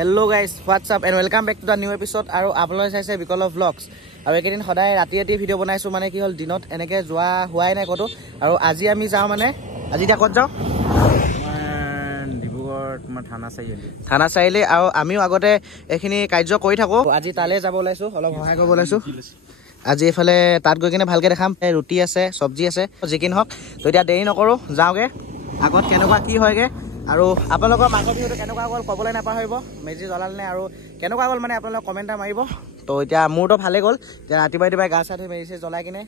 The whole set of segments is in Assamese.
Hello guys, what's up and welcome back to the new episode. আৰু আপোনালোকে চাইছে বিকল অফ vlogs আৰু একেদিন সদায় ৰাতি ভিডিও বনাইছো মানে কি হল দিনত এনেকে যোৱা হোৱাই নাই কতো আৰু আজি আমি যাও মানে আজি তা কত যাও ডিব্ৰুগড় তোমাৰ থানা চাইলে আৰু আমিও আগতে এখিনি কাৰ্য কৰি থাকো আজি তালে যাব ওলাইছো অলপ সহায় কৰিব ওলাইছো আজি এফালে তাত গৈ কিনে ভালকে দেখাম ৰুটি আছে সবজি আছে যিকিন হক তো এতিয়া দেৰি নকৰো যাওগে আগত কেনেকুৱা কি হয়গে আৰু আপোনালোকৰ মাঘৰ বিহুটো কেনেকুৱা গ'ল ক'বলৈ নাপাহৰিব মেজি জ্বলালে আৰু কেনেকুৱা গ'ল মানে আপোনালোকে কমেণ্ট মাৰিব তো এতিয়া মোৰতো ভালে গ'ল এতিয়া ৰাতিপুৱাই গা চা ধুই মেজি জ্বলাই কিনে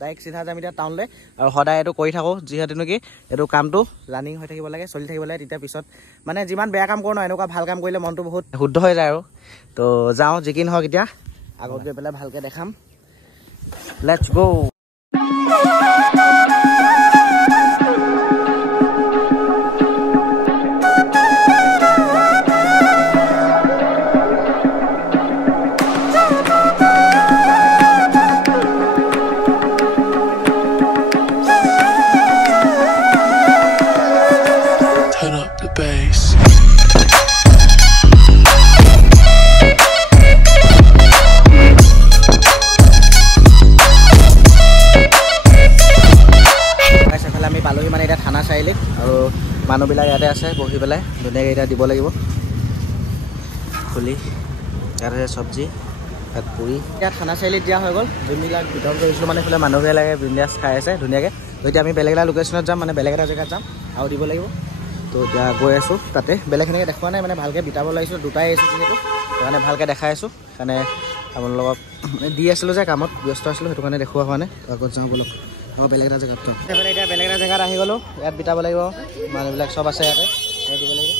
ডাইৰেক্ট চিধা যাম এতিয়া টাউনলৈ আৰু সদায় এইটো কৰি থাকোঁ যিহেতু নেকি এইটো কামটো ৰানিং হৈ থাকিব লাগে চলি থাকিব লাগে তেতিয়া পিছত মানে যিমান বেয়া কাম কৰোঁ ন এনেকুৱা ভাল কাম কৰিলে মনটো বহুত শুদ্ধ হৈ যায় আৰু তো যাওঁ যি কি নহওক এতিয়া আগত গৈ পেলাই ভালকৈ দেখাম লেটছ গো থানা চাৰিআলিত আৰু মানুহবিলাক ইয়াতে আছে বহি পেলাই ধুনীয়াকৈ এতিয়া দিব লাগিব খুলি ইয়াতে চব্জি তাত পুৰি এতিয়া থানা চাৰিআলিত দিয়া হৈ গ'ল যোনবিলাক ভিতৰত কৰিছিলোঁ মানে এইফালে মানুহবিলাকে বিন্দাছ খাই আছে ধুনীয়াকৈ তো এতিয়া আমি বেলেগ এটা লোকেশ্যনত যাম মানে বেলেগ এটা জেগাত যাম আৰু দিব লাগিব তো এতিয়া গৈ আছোঁ তাতে বেলেগ সেনেকৈ দেখুওৱা নাই মানে ভালকৈ বিটাব লাগিছোঁ দুটাই আহিছোঁ যিহেতু সেইকাৰণে ভালকৈ দেখাই আছোঁ সেইকাৰণে আপোনালোকক দি আছিলোঁ যে কামত ব্যস্ত আছিলোঁ সেইটো কাৰণে দেখুওৱা হোৱা নাই আগত যাওঁ বলক অঁ বেলেগ এটা জেগাত এতিয়া বেলেগ এটা জেগাত আহি গ'লোঁ ইয়াত বিটাব লাগিব মানুহবিলাক চব আছে ইয়াতে দিব লাগিব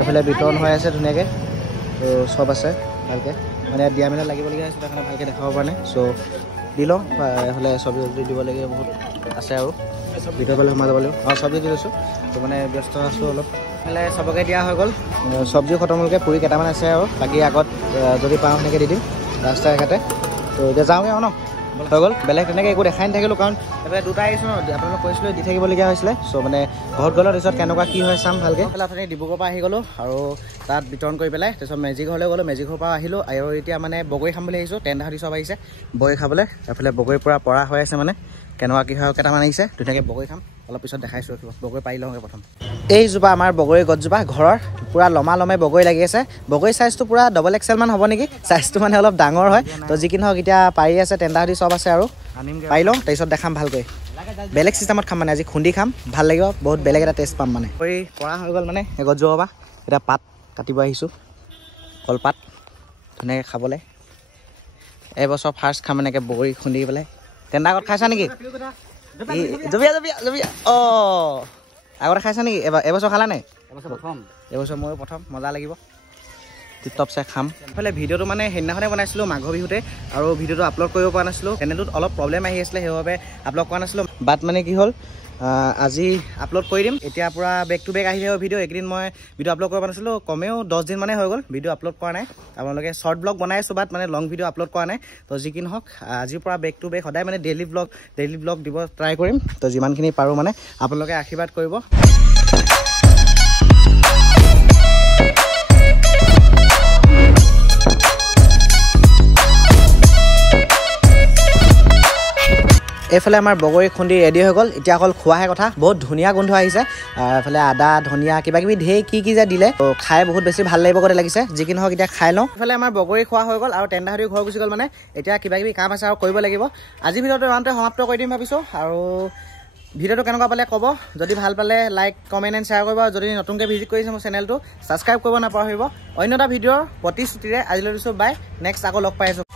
এইফালে বিতৰণ হৈ আছে ধুনীয়াকৈ তো চব আছে ভালকৈ মানে দিয়া মেলা লাগিবলগীয়া হৈছে তাৰ কাৰণে ভালকৈ দেখাব পৰা নাই চ' দি লওঁ এইফালে চব্জি চব্জি দিবলগীয়া বহুত আছে আৰু ভিতৰৰ ফালে সোমাই যাব লাগিব অঁ চব্জি দি লৈছোঁ তো মানে ব্যস্ত আছোঁ অলপ এইফালে চবকে দিয়া হৈ গ'ল চব্জি খতম হ'লগৈ পুৰি কেইটামান আছে আৰু বাকী আগত যদি পাওঁ সেনেকৈ দি দিম ৰাস্তা এঘাটে তো এতিয়া যাওঁগৈ আৰু ন হৈ গ'ল বেলেগ তেনেকৈ একো দেখাই নাথাকিলোঁ কাৰণ এইফালে দুটা আহিছোঁ ন আপোনালোক কৈছিলোঁ দি থাকিবলগীয়া হৈছিলে চ' মানে ঘৰত গ'লৰ পিছত কেনেকুৱা কি হয় চাম ভালকৈ এইফালে আপুনি ডিব্ৰুগড়ৰ পৰা আহি গ'লোঁ আৰু তাত বিতৰণ কৰি পেলাই তাৰপিছত মেজি ঘৰলৈ গ'লোঁ মেজি ঘৰৰ পৰা আহিলোঁ আৰু এতিয়া মানে বগৰী খাম বুলি আহিছোঁ টেণ্ট হাঁহি চব আহিছে বগৰী খাবলৈ এইফালে বগৰীৰ পৰা পৰা হৈ আছে মানে কেনেকুৱা কি হয় কেইটামান আহিছে ধুনীয়াকৈ বগৰী খাম অলপ পিছত দেখাইছোঁ ৰখিব বগৰী পাৰি লওঁগৈ প্ৰথম এইজোপা আমাৰ বগৰী গছজোপা ঘৰৰ পূৰা লমা লমে বগৰী লাগি আছে বগৰী চাইজটো পূৰা ডবল এক্সেল মান হ'ব নেকি চাইজটো মানে অলপ ডাঙৰ হয় তো যি কি নহওক এতিয়া পাৰি আছে টেণ্ডা হাঁহি চব আছে আৰু পাৰি লওঁ তাৰপিছত দেখাম ভালকৈ বেলেগ চিষ্টেমত খাম মানে আজি খুন্দি খাম ভাল লাগিব বহুত বেলেগ এটা টেষ্ট পাম মানে বগৰী পৰা হৈ গ'ল মানে এই গছজোপা পৰা এতিয়া পাত কাটিব আহিছোঁ কলপাত ধুনীয়াকৈ খাবলৈ এইবছৰ ফাৰ্ষ্ট খাম এনেকৈ বগৰী খুন্দি পেলাই টেণ্ডা আগত খাইছা নেকি জবিয়া অঁ আগতে খাইছা নেকি এবছৰ খালা নাই এবছৰ ময়ো প্ৰথম মজা লাগিব টিপটপ চাই খাম এইফালে ভিডিঅ'টো মানে সেইদিনাখনে বনাইছিলোঁ মাঘৰ বিহুতে আৰু ভিডিঅ'টো আপলোড কৰিব পৰা নাছিলোঁ চেনেলটোত অলপ প্ৰব্লেম আহি আছিলে সেইবাবে আপলোড কৰা নাছিলোঁ বাট মানে কি হ'ল আজি আপলোড কৰি দিম এতিয়া পূৰা বেক টু বেক আহি থাকিব ভিডিঅ' এইকেইদিন মই ভিডিঅ' আপলোড কৰিব নাছিলোঁ কমেও 10 দিন মানে হৈ গ'ল ভিডিঅ' আপলোড কৰা নাই আপোনালোকে শ্বৰ্ট ব্লগ বনাই আছোঁ বাট মানে লং ভিডিঅ' আপলোড কৰা নাই তো যি কি নহওক আজিৰ পৰা বেক টু বেক সদায় মানে ডেইলি ব্লগ দিব ট্ৰাই কৰিম তো যিমানখিনি পাৰোঁ মানে আপোনালোকে আশীৰ্বাদ কৰিব এইফালে আমাৰ বগৰী খুন্দি ৰেডি হৈ গ'ল এতিয়া অকল খোৱাহে কথা বহুত ধুনীয়া গোন্ধ আহিছে এইফালে আদা ধনিয়া কিবা কিবি ঢেৰ কি যে দিলে তো খাই বহুত বেছি ভাল লাগিব গতে লাগিছে যি কি নহওক এতিয়া খাই লওঁ এইফালে আমাৰ বগৰী খোৱা হৈ গ'ল আৰু টেণ্ডা হাঁহি ঘৰ গুচি গ'ল মানে এতিয়া কিবা কিবি কাম আছে আৰু কৰিব লাগিব আজি ভিডিঅ'টো ইমানতে সমাপ্ত কৰি দিম ভাবিছোঁ আৰু ভিডিঅ'টো কেনেকুৱা পালে ক'ব যদি ভাল পালে লাইক কমেণ্ট এণ্ড শ্বেয়াৰ কৰিব আৰু যদি নতুনকৈ ভিজিট কৰিছে মোৰ চেনেলটো ছাবস্ক্ৰাইব কৰিব নাপাহৰিব অন্য এটা ভিডিঅ'ৰ প্ৰতিশ্ৰুতিৰে আজিলৈ দিছোঁ বাই নেক্সট আকৌ লগ পাই আছোঁ